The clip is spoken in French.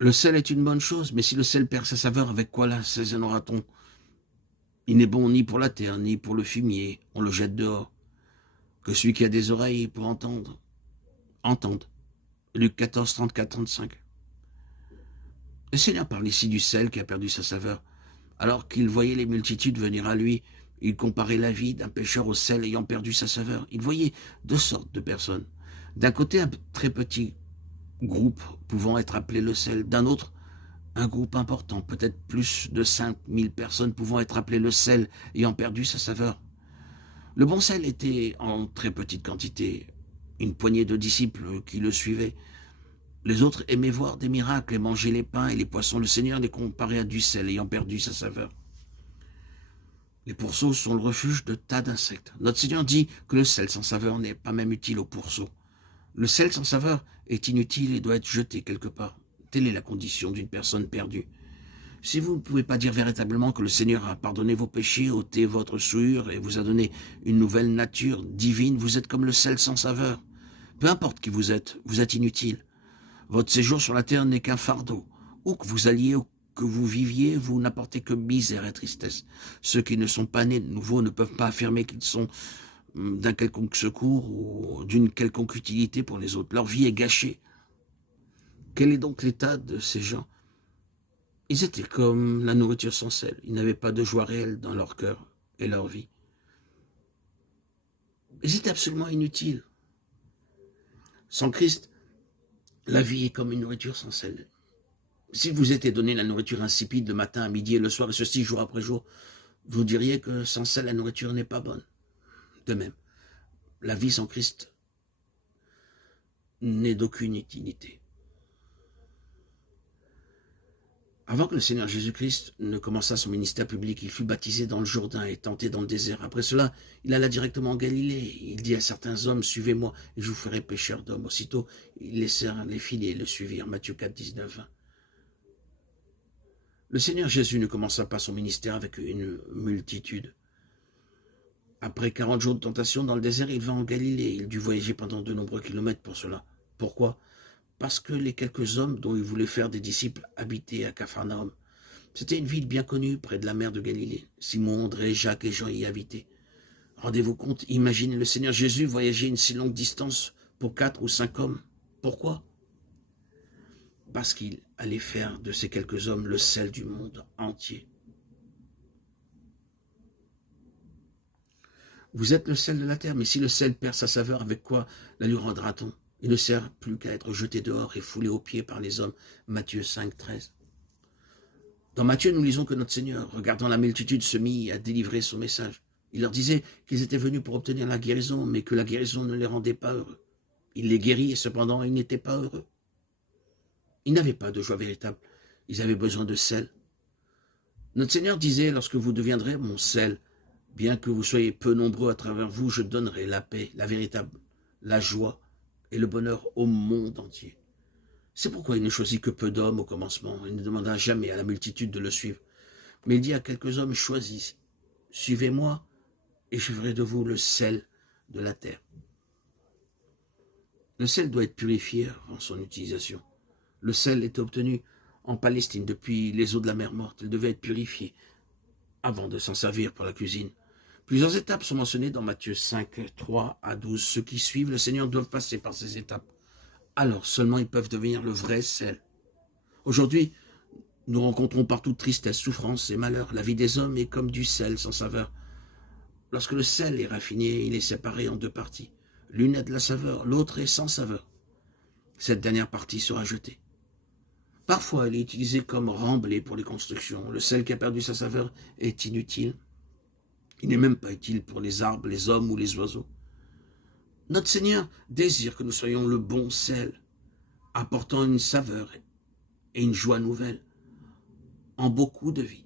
Le sel est une bonne chose, mais si le sel perd sa saveur, avec quoi l'assaisonnera-t-on? Il n'est bon ni pour la terre, ni pour le fumier, on le jette dehors. Que celui qui a des oreilles pour entendre, entende. Luc 14, 34, 35. Le Seigneur parle ici du sel qui a perdu sa saveur. Alors qu'il voyait les multitudes venir à lui, il comparait la vie d'un pécheur au sel ayant perdu sa saveur. Il voyait deux sortes de personnes. D'un côté, un très petit groupe pouvant être appelé le sel. D'un autre, un groupe important, peut-être plus de 5000 personnes pouvant être appelées le sel ayant perdu sa saveur. Le bon sel était en très petite quantité, une poignée de disciples qui le suivaient. Les autres aimaient voir des miracles et manger les pains et les poissons. Le Seigneur les comparait à du sel ayant perdu sa saveur. Les pourceaux sont le refuge de tas d'insectes. Notre Seigneur dit que le sel sans saveur n'est pas même utile aux pourceaux. Le sel sans saveur est inutile et doit être jeté quelque part. Telle est la condition d'une personne perdue. Si vous ne pouvez pas dire véritablement que le Seigneur a pardonné vos péchés, ôté votre souillure et vous a donné une nouvelle nature divine, vous êtes comme le sel sans saveur. Peu importe qui vous êtes inutile. Votre séjour sur la terre n'est qu'un fardeau. Où que vous alliez, où que vous viviez, vous n'apportez que misère et tristesse. Ceux qui ne sont pas nés de nouveau ne peuvent pas affirmer qu'ils sont d'un quelconque secours ou d'une quelconque utilité pour les autres. Leur vie est gâchée. Quel est donc l'état de ces gens? Ils étaient comme la nourriture sans sel. Ils n'avaient pas de joie réelle dans leur cœur et leur vie. Ils étaient absolument inutiles. Sans Christ, la vie est comme une nourriture sans sel. Si vous étiez donné la nourriture insipide le matin, à midi et le soir, et ceci jour après jour, vous diriez que sans sel, la nourriture n'est pas bonne. De même, la vie sans Christ n'est d'aucune utilité. Avant que le Seigneur Jésus-Christ ne commençât son ministère public, il fut baptisé dans le Jourdain et tenté dans le désert. Après cela, il alla directement en Galilée. Il dit à certains hommes, « Suivez-moi, et je vous ferai pécheurs d'hommes. » Aussitôt, ils laissèrent les filets et le suivirent. Matthieu 4, 19, 20. Le Seigneur Jésus ne commença pas son ministère avec une multitude. Après 40 jours de tentation dans le désert, il vint en Galilée. Il dut voyager pendant de nombreux kilomètres pour cela. Pourquoi? Parce que les quelques hommes dont il voulait faire des disciples habitaient à Capharnaüm. C'était une ville bien connue près de la mer de Galilée. Simon, André, Jacques et Jean y habitaient. Rendez-vous compte, imaginez le Seigneur Jésus voyager une si longue distance pour 4 ou 5 hommes. Pourquoi? Parce qu'il allait faire de ces quelques hommes le sel du monde entier. Vous êtes le sel de la terre, mais si le sel perd sa saveur, avec quoi la lui rendra-t-on? Il ne sert plus qu'à être jeté dehors et foulé aux pieds par les hommes. Matthieu 5, 13. Dans Matthieu, nous lisons que notre Seigneur, regardant la multitude, se mit à délivrer son message. Il leur disait qu'ils étaient venus pour obtenir la guérison, mais que la guérison ne les rendait pas heureux. Il les guérit et cependant ils n'étaient pas heureux. Ils n'avaient pas de joie véritable. Ils avaient besoin de sel. Notre Seigneur disait, lorsque vous deviendrez mon sel, bien que vous soyez peu nombreux à travers vous, je donnerai la paix, la véritable, la joie et le bonheur au monde entier. C'est pourquoi il ne choisit que peu d'hommes au commencement. Il ne demanda jamais à la multitude de le suivre. Mais il dit à quelques hommes choisis, suivez-moi et je ferai de vous le sel de la terre. Le sel doit être purifié avant son utilisation. Le sel était obtenu en Palestine depuis les eaux de la mer Morte. Il devait être purifié avant de s'en servir pour la cuisine. Plusieurs étapes sont mentionnées dans Matthieu 5, 3 à 12. Ceux qui suivent le Seigneur doivent passer par ces étapes. Alors seulement ils peuvent devenir le vrai sel. Aujourd'hui, nous rencontrons partout tristesse, souffrance et malheur. La vie des hommes est comme du sel sans saveur. Lorsque le sel est raffiné, il est séparé en deux parties. L'une a de la saveur, l'autre est sans saveur. Cette dernière partie sera jetée. Parfois, elle est utilisée comme remblai pour les constructions. Le sel qui a perdu sa saveur est inutile. Il n'est même pas utile pour les arbres, les hommes ou les oiseaux. Notre Seigneur désire que nous soyons le bon sel, apportant une saveur et une joie nouvelle en beaucoup de vies.